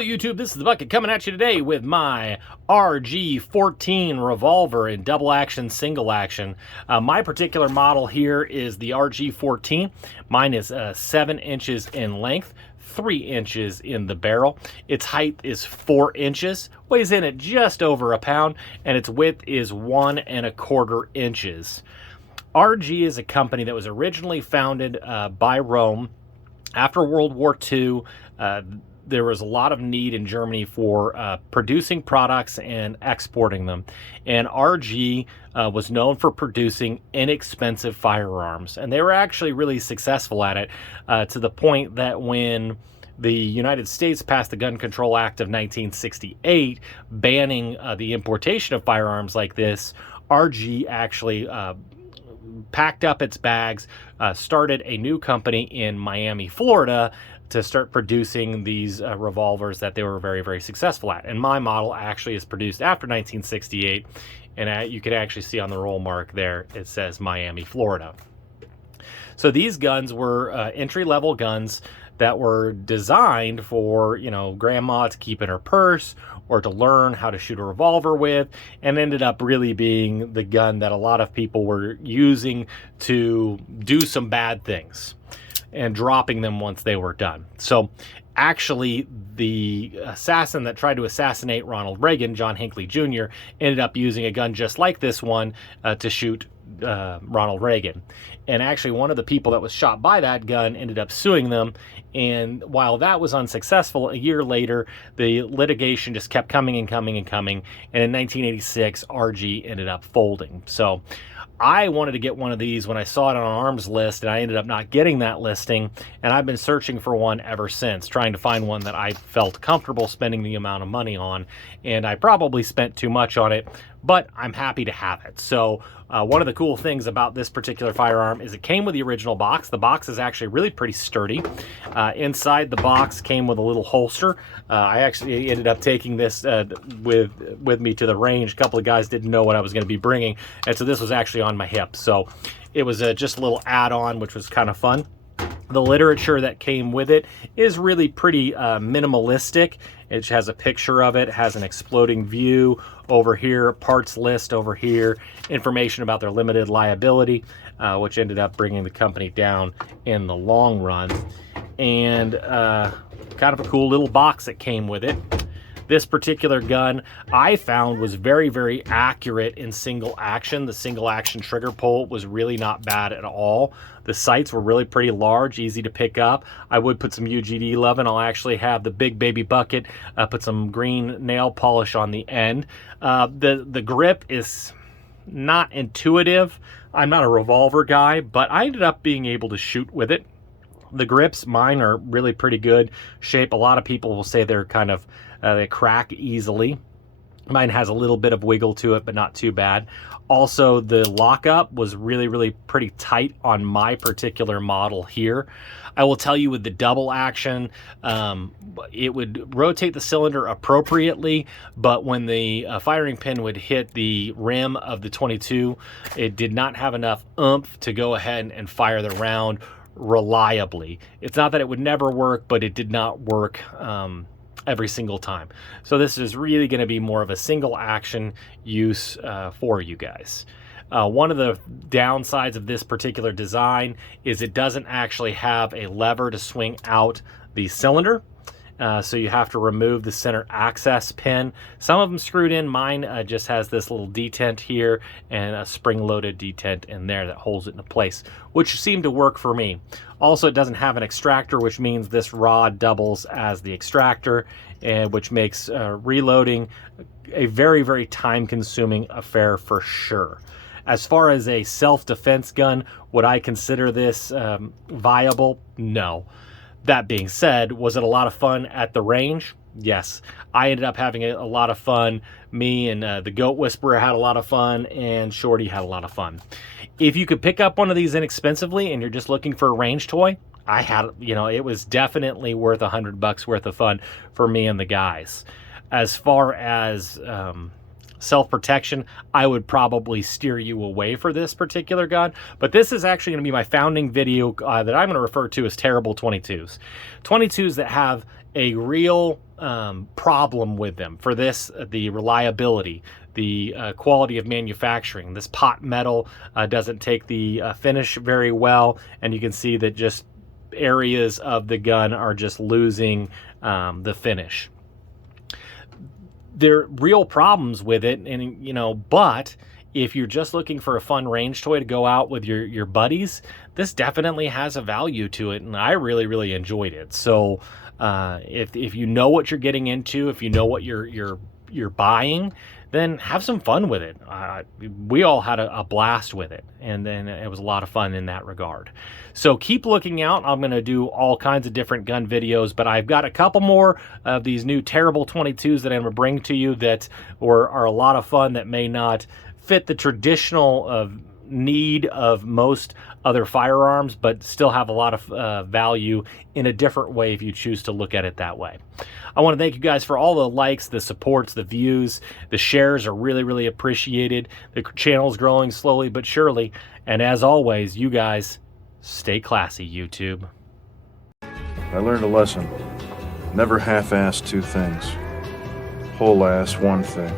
Hello YouTube, this is the Bucket coming at you today with my RG14 revolver in double action, single action. My particular model here is the RG14. Mine is 7 inches in length, 3 inches in the barrel. Its height is 4 inches, weighs in at just over a pound, and its width is 1¼ inches. RG is a company that was originally founded by Rome. After World War II, there was a lot of need in Germany for producing products and exporting them. And RG was known for producing inexpensive firearms. And they were actually really successful at it, to the point that when the United States passed the Gun Control Act of 1968, banning the importation of firearms like this, RG actually packed up its bags, started a new company in Miami, Florida, to start producing these revolvers that they were very, very successful at. And my model actually is produced after 1968, and you can actually see on the roll mark there, it says Miami, Florida. So these guns were entry-level guns that were designed for, you know, grandma to keep in her purse or to learn how to shoot a revolver with, and ended up really being the gun that a lot of people were using to do some bad things and dropping them once they were done. So actually, the assassin that tried to assassinate Ronald Reagan, John Hinckley Jr., ended up using a gun just like this one to shoot Ronald Reagan. And actually, one of the people that was shot by that gun ended up suing them. And while that was unsuccessful, a year later, the litigation just kept coming and coming and coming. And in 1986, RG ended up folding. So I wanted to get one of these when I saw it on Arms List, and I ended up not getting that listing, and I've been searching for one ever since, trying to find one that I felt comfortable spending the amount of money on, and I probably spent too much on it, but I'm happy to have it. So one of the cool things about this particular firearm is it came with the original box. The box is actually really pretty sturdy. Inside the box came with a little holster. I actually ended up taking this with me to the range. A couple of guys didn't know what I was going to be bringing, and so this was actually on my hip. So it was just a little add-on, which was kind of fun. The literature that came with it is really pretty minimalistic. It has a picture of it, has an exploding view over here, parts list over here, information about their limited liability, which ended up bringing the company down in the long run. And kind of a cool little box that came with it. This particular gun I found was very, very accurate in single action. The single action trigger pull was really not bad at all. The sights were really pretty large, easy to pick up. I would put some UGD love in. I'll actually have the big baby bucket, put some green nail polish on the end. The grip is not intuitive. I'm not a revolver guy, but I ended up being able to shoot with it. The grips, mine are really pretty good shape. A lot of people will say they're kind of, they crack easily. Mine has a little bit of wiggle to it, but not too bad. Also, the lockup was really, really pretty tight on my particular model here. I will tell you with the double action, it would rotate the cylinder appropriately, but when the firing pin would hit the rim of the 22, it did not have enough oomph to go ahead and fire the round reliably. It's not that it would never work, but it did not work every single time. So this is really going to be more of a single action use for you guys. One of the downsides of this particular design is it doesn't actually have a lever to swing out the cylinder. So you have to remove the center access pin. Some of them screwed in. Mine just has this little detent here and a spring-loaded detent in there that holds it into place, which seemed to work for me. Also, it doesn't have an extractor, which means this rod doubles as the extractor, and which makes reloading a very, very time-consuming affair for sure. As far as a self-defense gun, would I consider this viable? No. That being said, was it a lot of fun at the range? Yes. I ended up having a lot of fun. Me and the Goat Whisperer had a lot of fun, and Shorty had a lot of fun. If you could pick up one of these inexpensively and you're just looking for a range toy, I had, you know, it was definitely worth $100 worth of fun for me and the guys. As far as self-protection, I would probably steer you away for this particular gun. But this is actually going to be my founding video that I'm going to refer to as terrible 22s. 22s that have a real problem with them. For this, the reliability, the quality of manufacturing. This pot metal doesn't take the finish very well, and you can see that just areas of the gun are just losing the finish. There are real problems with it, and but if you're just looking for a fun range toy to go out with your buddies, this definitely has a value to it, and I really enjoyed it. So if you know what you're getting into, if you know what you're buying, then have some fun with it. We all had a blast with it, and then it was a lot of fun in that regard. So keep looking out. I'm going to do all kinds of different gun videos, but I've got a couple more of these new terrible 22s that I'm going to bring to you that are a lot of fun, that may not fit the traditional need of most other firearms, but still have a lot of value in a different way if you choose to look at it that way. I want to thank you guys for all the likes, the supports, the views. The shares are really appreciated. The channel's growing slowly but surely. And as always, you guys stay classy, YouTube. I learned a lesson. Never half-ass two things. Whole-ass one thing.